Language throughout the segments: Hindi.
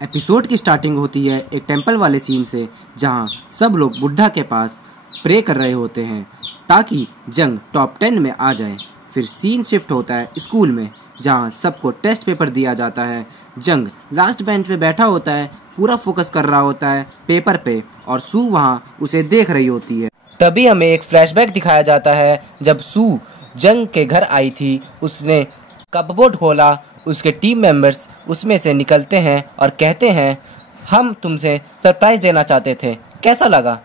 एपिसोड की स्टार्टिंग होती है एक टेंपल वाले सीन से, जहां सब लोग बुद्धा के पास प्रे कर रहे होते हैं ताकि जंग टॉप 10 में आ जाए। फिर सीन शिफ्ट होता है स्कूल में, जहां सबको टेस्ट पेपर दिया जाता है। जंग लास्ट बेंच पे बैठा होता है, पूरा फोकस कर रहा होता है पेपर पे, और सू वहां उसे देख रही होती है। तभी हमें एक फ्लैशबैक दिखाया जाता है जब सू जंग के घर आई थी। उसने कपबोर्ड खोला, उसके टीम मेंबर्स उसमें से निकलते हैं और कहते हैं हम तुमसे सरप्राइज देना चाहते थे, कैसा लगा।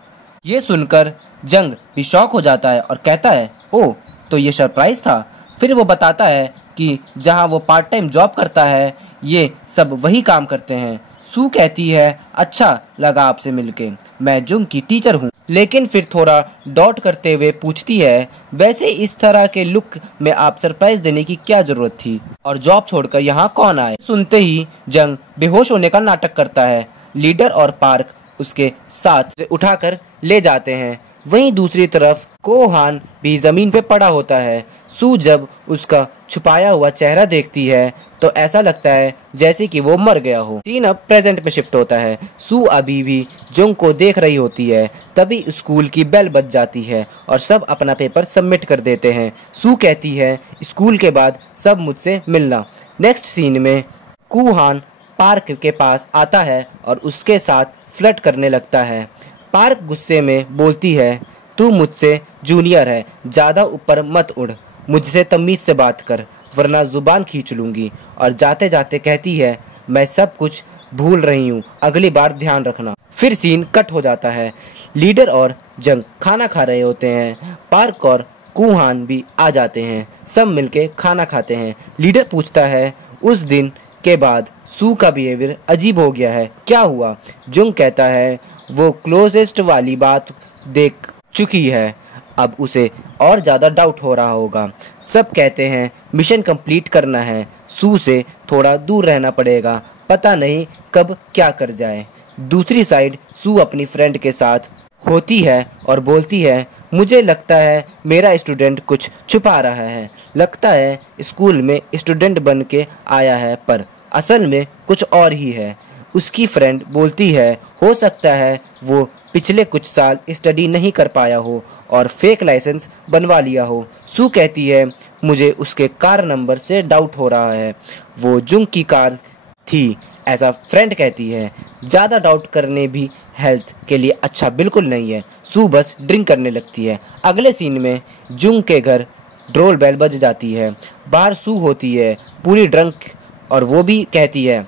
ये सुनकर जंग भी शॉक हो जाता है और कहता है ओह, तो ये सरप्राइज था। फिर वो बताता है कि जहां वो पार्ट टाइम जॉब करता है ये सब वही काम करते हैं। सू कहती है अच्छा लगा आपसे मिलके, मैं जंग की टीचर हूँ। लेकिन फिर थोड़ा डॉट करते हुए पूछती है वैसे इस तरह के लुक में आप सरप्राइज देने की क्या जरूरत थी, और जॉब छोड़कर यहाँ कौन आए। सुनते ही जंग बेहोश होने का नाटक करता है। लीडर और पार्क उसके साथ उठाकर ले जाते हैं। वहीं दूसरी तरफ कोहान भी जमीन पे पड़ा होता है। सू जब उसका छुपाया हुआ चेहरा देखती है तो ऐसा लगता है जैसे कि वो मर गया हो। सीन अब प्रेजेंट में शिफ्ट होता है। सू अभी भी जंग को देख रही होती है। तभी स्कूल की बेल बज जाती है और सब अपना पेपर सबमिट कर देते हैं। सू कहती है स्कूल के बाद सब मुझसे मिलना। नेक्स्ट सीन में कोहान पार्क के पास आता है और उसके साथ फ्लर्ट करने लगता है। पार्क गुस्से में बोलती है तू मुझसे जूनियर है, ज़्यादा ऊपर मत उड़, मुझसे तमीज़ से बात कर वरना जुबान खींच लूँगी। और जाते जाते कहती है मैं सब कुछ भूल रही हूँ, अगली बार ध्यान रखना। फिर सीन कट हो जाता है। लीडर और जंग खाना खा रहे होते हैं। पार्क और कोहान भी आ जाते हैं, सब मिलके खाना खाते हैं। लीडर पूछता है उस दिन के बाद सू का बिहेवियर अजीब हो गया है, क्या हुआ। जंग कहता है वो क्लोजेस्ट वाली बात देख चुकी है, अब उसे और ज़्यादा डाउट हो रहा होगा। सब कहते हैं मिशन कंप्लीट करना है, सू से थोड़ा दूर रहना पड़ेगा, पता नहीं कब क्या कर जाए। दूसरी साइड सू अपनी फ्रेंड के साथ होती है और बोलती है मुझे लगता है मेरा स्टूडेंट कुछ छुपा रहा है, लगता है स्कूल में स्टूडेंट बन के आया है पर असल में कुछ और ही है। उसकी फ्रेंड बोलती है हो सकता है वो पिछले कुछ साल स्टडी नहीं कर पाया हो और फेक लाइसेंस बनवा लिया हो। सू कहती है मुझे उसके कार नंबर से डाउट हो रहा है, वो जंग की कार थी, ऐसा फ्रेंड कहती है। ज़्यादा डाउट करने भी हेल्थ के लिए अच्छा बिल्कुल नहीं है। सू बस ड्रिंक करने लगती है। अगले सीन में जंग के घर डोर बेल बज जाती है। बाहर सू होती है पूरी ड्रंक और वो भी कहती है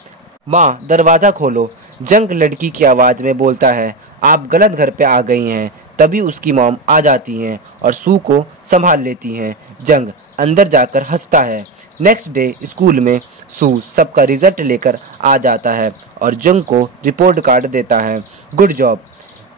माँ दरवाज़ा खोलो। जंग लड़की की आवाज़ में बोलता है आप गलत घर पे आ गई हैं। तभी उसकी मॉम आ जाती हैं और सू को संभाल लेती हैं। जंग अंदर जाकर हंसता है। नेक्स्ट डे स्कूल में सू सबका रिजल्ट लेकर आ जाता है और जंग को रिपोर्ट कार्ड देता है। Good job.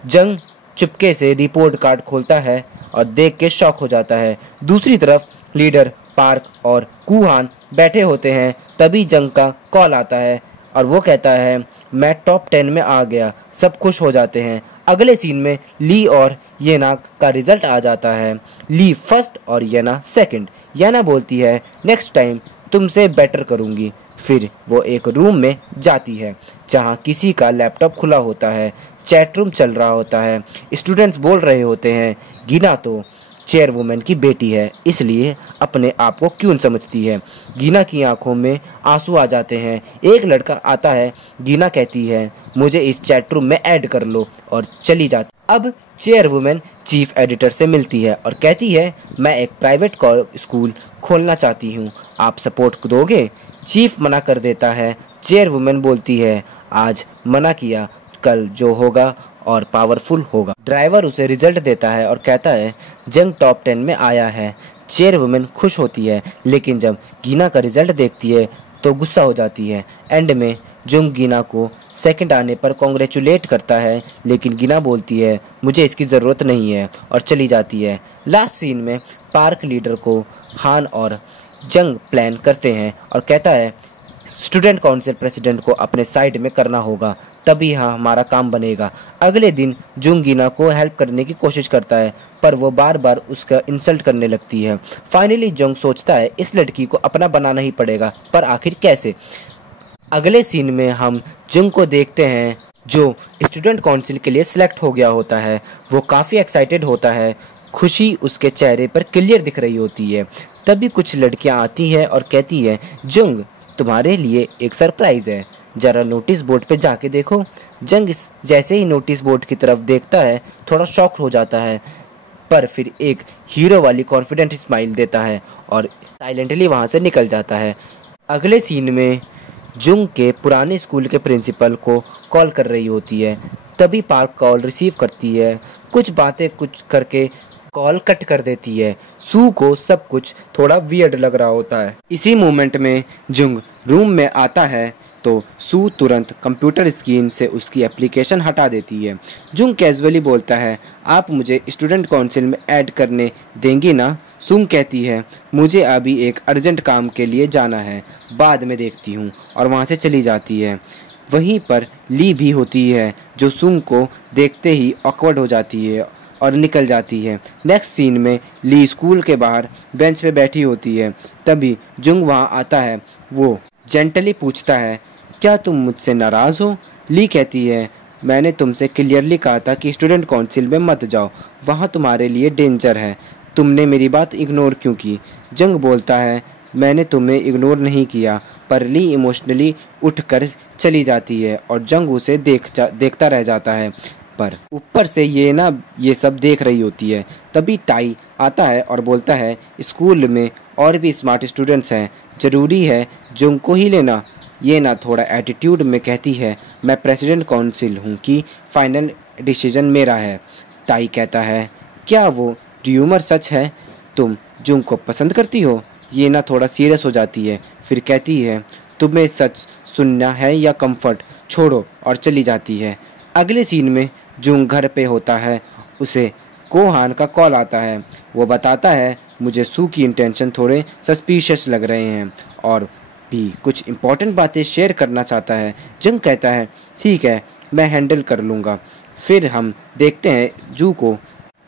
जंग चुपके से रिपोर्ट कार्ड खोलता है और देख के शॉक हो जाता है। दूसरी तरफ लीडर, पार्क और कोहान बैठे होते हैं। तभी जंग का कॉल आता है और वो कहता है मैं टॉप 10 में आ गया। सब खुश हो जाते हैं। अगले सीन में ली और येना का रिजल्ट आ जाता है। ली फर्स्ट और येना सेकंड। येना बोलती है नेक्स्ट टाइम तुमसे बेटर करूँगी। फिर वो एक रूम में जाती है जहाँ किसी का लैपटॉप खुला होता है, चैट रूम चल रहा होता है। स्टूडेंट्स बोल रहे होते हैं गीना तो चेयरवुमन की बेटी है, इसलिए अपने आप को क्यों समझती है। गीना की आंखों में आंसू आ जाते हैं। एक लड़का आता है, गीना कहती है मुझे इस चैट रूम में ऐड कर लो और चली जाती। अब चेयरवुमन चीफ एडिटर से मिलती है और कहती है मैं एक प्राइवेट स्कूल खोलना चाहती हूँ, आप सपोर्ट दोगे। चीफ मना कर देता है। चेयरवुमन बोलती है आज मना किया, कल जो होगा और पावरफुल होगा। ड्राइवर उसे रिजल्ट देता है और कहता है जंग टॉप 10 में आया है। चेयरवुमन खुश होती है, लेकिन जब गीना का रिजल्ट देखती है तो गुस्सा हो जाती है। एंड में जंग गीना को सेकंड आने पर कॉन्ग्रेचुलेट करता है, लेकिन गीना बोलती है मुझे इसकी ज़रूरत नहीं है और चली जाती है। लास्ट सीन में पार्क लीडर को हान और जंग प्लान करते हैं और कहता है स्टूडेंट काउंसिल प्रेसिडेंट को अपने साइड में करना होगा, तभी हाँ हमारा काम बनेगा। अगले दिन जंग गीना को हेल्प करने की कोशिश करता है पर वो बार बार उसका इंसल्ट करने लगती है। फाइनली जंग सोचता है इस लड़की को अपना बनाना ही पड़ेगा, पर आखिर कैसे। अगले सीन में हम जुंग को देखते हैं जो स्टूडेंट काउंसिल के लिए सिलेक्ट हो गया होता है। वो काफ़ी एक्साइटेड होता है, खुशी उसके चेहरे पर क्लियर दिख रही होती है। तभी कुछ लड़कियां आती हैं और कहती है, जुंग तुम्हारे लिए एक सरप्राइज़ है, ज़रा नोटिस बोर्ड पे जाके देखो। जंग जैसे ही नोटिस बोर्ड की तरफ देखता है थोड़ा शॉक हो जाता है, पर फिर एक हीरो वाली कॉन्फिडेंट स्माइल देता है और साइलेंटली वहाँ से निकल जाता है। अगले सीन में जुंग के पुराने स्कूल के प्रिंसिपल को कॉल कर रही होती है। तभी पार्क कॉल रिसीव करती है, कुछ बातें कुछ करके कॉल कट कर देती है। सू को सब कुछ थोड़ा वियर्ड लग रहा होता है। इसी मोमेंट में जुंग रूम में आता है तो सू तुरंत कंप्यूटर स्क्रीन से उसकी एप्लीकेशन हटा देती है। जुंग कैजुअली बोलता है, आप मुझे स्टूडेंट काउंसिल में ऐड करने देंगी ना? सुंग कहती है, मुझे अभी एक अर्जेंट काम के लिए जाना है, बाद में देखती हूँ, और वहाँ से चली जाती है। वहीं पर ली भी होती है जो सुंग को देखते ही ऑकवर्ड हो जाती है और निकल जाती है। नेक्स्ट सीन में ली स्कूल के बाहर बेंच पे बैठी होती है। तभी जुंग वहाँ आता है। वो जेंटली पूछता है, क्या तुम मुझसे नाराज़ हो? ली कहती है, मैंने तुमसे क्लियरली कहा था कि स्टूडेंट काउंसिल में मत जाओ, वहाँ तुम्हारे लिए डेंजर है, तुमने मेरी बात इग्नोर क्यों की? जंग बोलता है, मैंने तुम्हें इग्नोर नहीं किया, पर ली इमोशनली उठकर चली जाती है और जंग उसे देखता रह जाता है। पर ऊपर से ये सब देख रही होती है। तभी टाई आता है और बोलता है, स्कूल में और भी स्मार्ट स्टूडेंट्स हैं, ज़रूरी है जंग को ही लेना? ये ना थोड़ा एटीट्यूड में कहती है, मैं प्रेसिडेंट काउंसिल हूँ कि फाइनल डिसीजन मेरा है। टाई कहता है, क्या वो र्यूमर सच है? तुम जुंग को पसंद करती हो? ये ना थोड़ा सीरियस हो जाती है, फिर कहती है, तुम्हें सच सुनना है या कंफर्ट? छोड़ो, और चली जाती है। अगले सीन में जुंग घर पे होता है। उसे कोहान का कॉल आता है। वो बताता है, मुझे सू की इंटेंशन थोड़े सस्पिशियस लग रहे हैं और भी कुछ इम्पोर्टेंट बातें शेयर करना चाहता है। जंग कहता है, ठीक है, मैं हैंडल कर लूँगा। फिर हम देखते हैं जू को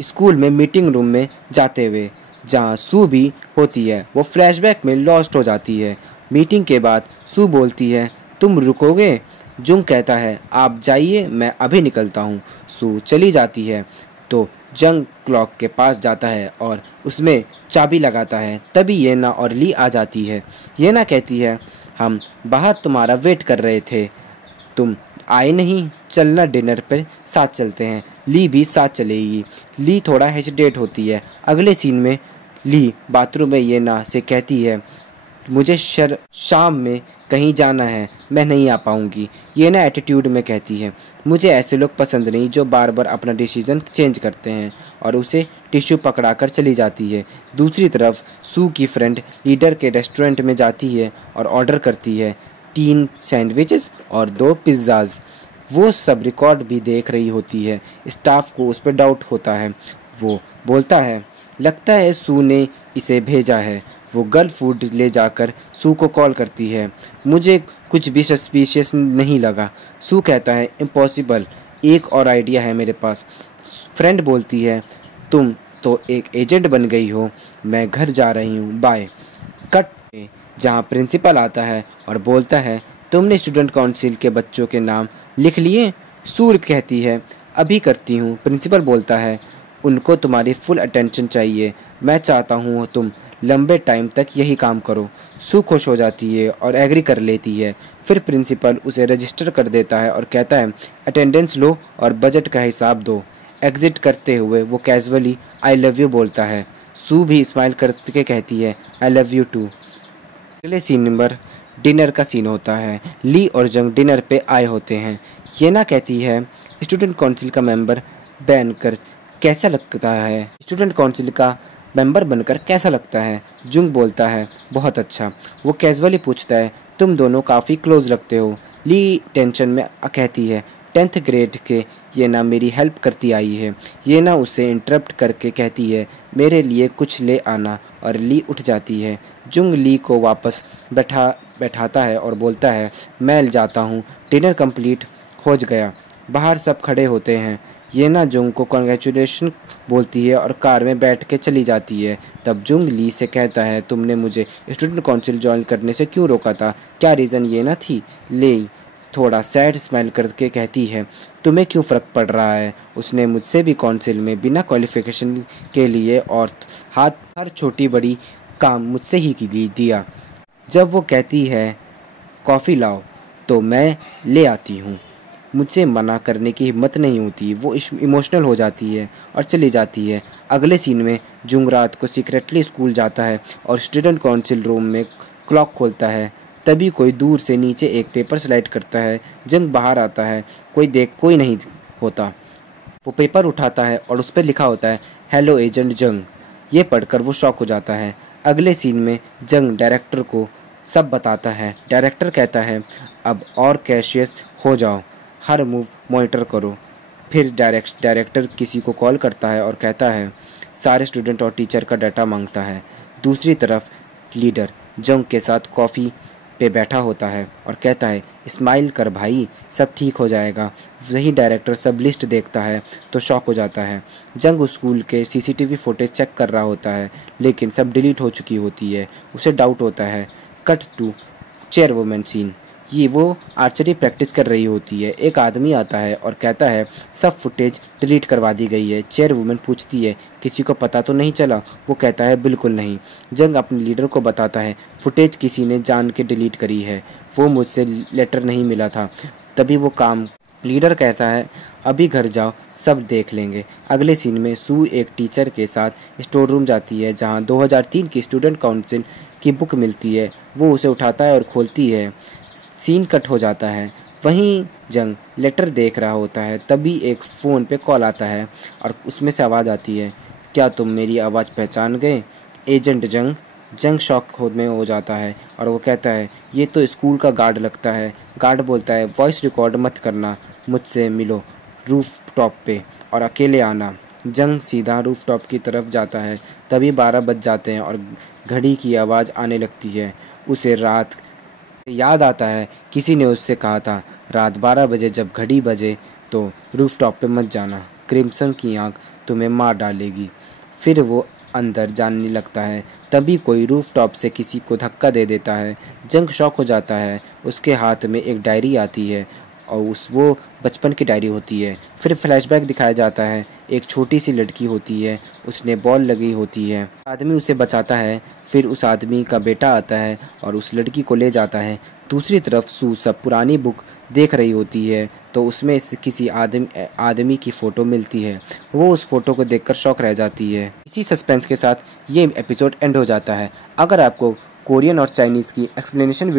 स्कूल में मीटिंग रूम में जाते हुए, जहाँ सू भी होती है। वो फ्लैशबैक में लॉस्ट हो जाती है। मीटिंग के बाद सू बोलती है, तुम रुकोगे? जुंग कहता है, आप जाइए, मैं अभी निकलता हूँ। सू चली जाती है तो जंग क्लॉक के पास जाता है और उसमें चाबी लगाता है। तभी येना और ली आ जाती है। येना कहती है, हम बाहर तुम्हारा वेट कर रहे थे, तुम आए नहीं, चलना डिनर पर साथ चलते हैं। ली भी साथ चलेगी। ली थोड़ा हेजिटेट होती है। अगले सीन में ली बाथरूम में येना से कहती है, मुझे शाम में कहीं जाना है, मैं नहीं आ पाऊँगी। येना एटीट्यूड में कहती है, मुझे ऐसे लोग पसंद नहीं जो बार बार अपना डिसीज़न चेंज करते हैं, और उसे टिश्यू पकड़ाकर चली जाती है। दूसरी तरफ सू की फ्रेंड लीडर के रेस्टोरेंट में जाती है और ऑर्डर करती है 3 सैंडविचेस और 2 पिज़्ज़ाज़। वो सब रिकॉर्ड भी देख रही होती है। स्टाफ को उस पर डाउट होता है। वो बोलता है, लगता है सू ने इसे भेजा है। वो गर्ल फूड ले जाकर सू को कॉल करती है। मुझे कुछ भी सस्पिशियस नहीं लगा। सू कहता है, इम्पॉसिबल, एक और आइडिया है मेरे पास। फ्रेंड बोलती है, तुम तो एक एजेंट बन गई हो, मैं घर जा रही हूँ, बाय। कट में जहाँ प्रिंसिपल आता है और बोलता है, तुमने स्टूडेंट काउंसिल के बच्चों के नाम लिख लिए? सूर कहती है, अभी करती हूँ। प्रिंसिपल बोलता है, उनको तुम्हारी फुल अटेंशन चाहिए, मैं चाहता हूँ तुम लंबे टाइम तक यही काम करो। सू खुश हो जाती है और एग्री कर लेती है। फिर प्रिंसिपल उसे रजिस्टर कर देता है और कहता है, अटेंडेंस लो और बजट का हिसाब दो। एग्जिट करते हुए वो कैजुअली आई लव यू बोलता है। सू भी स्माइल करके कहती है, आई लव यू टू। अगले सीन नंबर डिनर का सीन होता है। ली और जंग डिनर पे आए होते हैं। येना कहती है, स्टूडेंट काउंसिल का मेंबर बनकर कैसा लगता है? स्टूडेंट काउंसिल का मेंबर बनकर कैसा लगता है? जुंग बोलता है, बहुत अच्छा। वो कैजुअली पूछता है, तुम दोनों काफ़ी क्लोज लगते हो। ली टेंशन में कहती है, 10th ग्रेड के ये ना मेरी हेल्प करती आई है। ये ना उसे इंटरप्ट करके कहती है, मेरे लिए कुछ ले आना, और ली उठ जाती है। जुंग ली को वापस बैठाता है और बोलता है, मैं जाता हूँ, डिनर कंप्लीट हो गया। बाहर सब खड़े होते हैं। ये ना जुंग को कॉन्ग्रेचुलेशन बोलती है और कार में बैठ के चली जाती है। तब जुंग ली से कहता है, तुमने मुझे स्टूडेंट काउंसिल ज्वाइन करने से क्यों रोका था? क्या रीज़न ये ना थी? ली थोड़ा सैड स्माइल करके कहती है, तुम्हें क्यों फ़र्क पड़ रहा है? उसने मुझसे भी काउंसिल में बिना क्वालिफ़िकेशन के लिए और हर छोटी बड़ी काम मुझसे ही दिया। जब वो कहती है कॉफ़ी लाओ तो मैं ले आती हूँ, मुझसे मना करने की हिम्मत नहीं होती। वो इमोशनल हो जाती है और चली जाती है। अगले सीन में जुंग रात को सीक्रेटली स्कूल जाता है और स्टूडेंट काउंसिल रूम में क्लॉक खोलता है। तभी कोई दूर से नीचे एक पेपर स्लाइड करता है। जंग बाहर आता है, कोई नहीं होता। वो पेपर उठाता है और उस पर लिखा होता है, हेलो एजेंट जंग। ये पढ़कर वो शॉक हो जाता है। अगले सीन में जंग डायरेक्टर को सब बताता है। डायरेक्टर कहता है, अब और कैशियस हो जाओ, हर मूव मॉनिटर करो। फिर डायरेक्टर किसी को कॉल करता है और कहता है, सारे स्टूडेंट और टीचर का डाटा मांगता है। दूसरी तरफ लीडर जंग के साथ कॉफ़ी पे बैठा होता है और कहता है, स्माइल कर भाई, सब ठीक हो जाएगा। वही डायरेक्टर सब लिस्ट देखता है तो शॉक हो जाता है। जंग स्कूल के सीसीटीवी फुटेज चेक कर रहा होता है, लेकिन सब डिलीट हो चुकी होती है। उसे डाउट होता है। Cut to chair women scene. ये वो आर्चरी प्रैक्टिस कर रही होती है। एक आदमी आता है और कहता है, सब फुटेज डिलीट करवा दी गई है। चेयर वुमेन पूछती है, किसी को पता तो नहीं चला? वो कहता है, बिल्कुल नहीं। जंग अपने लीडर को बताता है, फुटेज किसी ने जान के डिलीट करी है, वो मुझसे लेटर नहीं मिला था, तभी वो काम। लीडर कहता है, अभी घर जाओ, सब देख लेंगे। अगले सीन में सू एक टीचर के साथ स्टोर रूम जाती है जहां 2003 की स्टूडेंट काउंसिल की बुक मिलती है। वो उसे उठाता है और खोलती है। सीन कट हो जाता है। वहीं जंग लेटर देख रहा होता है। तभी एक फ़ोन पे कॉल आता है और उसमें से आवाज़ आती है, क्या तुम मेरी आवाज़ पहचान गए एजेंट जंग? जंग शॉक में हो जाता है और वो कहता है, ये तो स्कूल का गार्ड लगता है। गार्ड बोलता है, वॉइस रिकॉर्ड मत करना, मुझसे मिलो रूफ टॉप पे और अकेले आना। जंग सीधा रूफ टॉप की तरफ जाता है। तभी 12 बज जाते हैं और घड़ी की आवाज़ आने लगती है। उसे रात याद आता है, किसी ने उससे कहा था, रात 12 बजे जब घड़ी बजे तो रूफ टॉप पे मत जाना, क्रिम्सन की आँख तुम्हें मार डालेगी। फिर वो अंदर जानने लगता है। तभी कोई रूफ टॉप से किसी को धक्का दे देता है। जंग शॉक हो जाता है। उसके हाथ में एक डायरी आती है और वो बचपन की डायरी होती है। फिर फ्लैशबैक दिखाया जाता है। एक छोटी सी लड़की होती है, उसने बॉल लगी होती है, आदमी उसे बचाता है। फिर उस आदमी का बेटा आता है और उस लड़की को ले जाता है। दूसरी तरफ सू सब पुरानी बुक देख रही होती है तो उसमें से किसी आदमी की फ़ोटो मिलती है। वो उस फ़ोटो को देखकर शॉक रह जाती है। इसी सस्पेंस के साथ ये एपिसोड एंड हो जाता है। अगर आपको कोरियन और चाइनीज़ की एक्सप्लेनेशन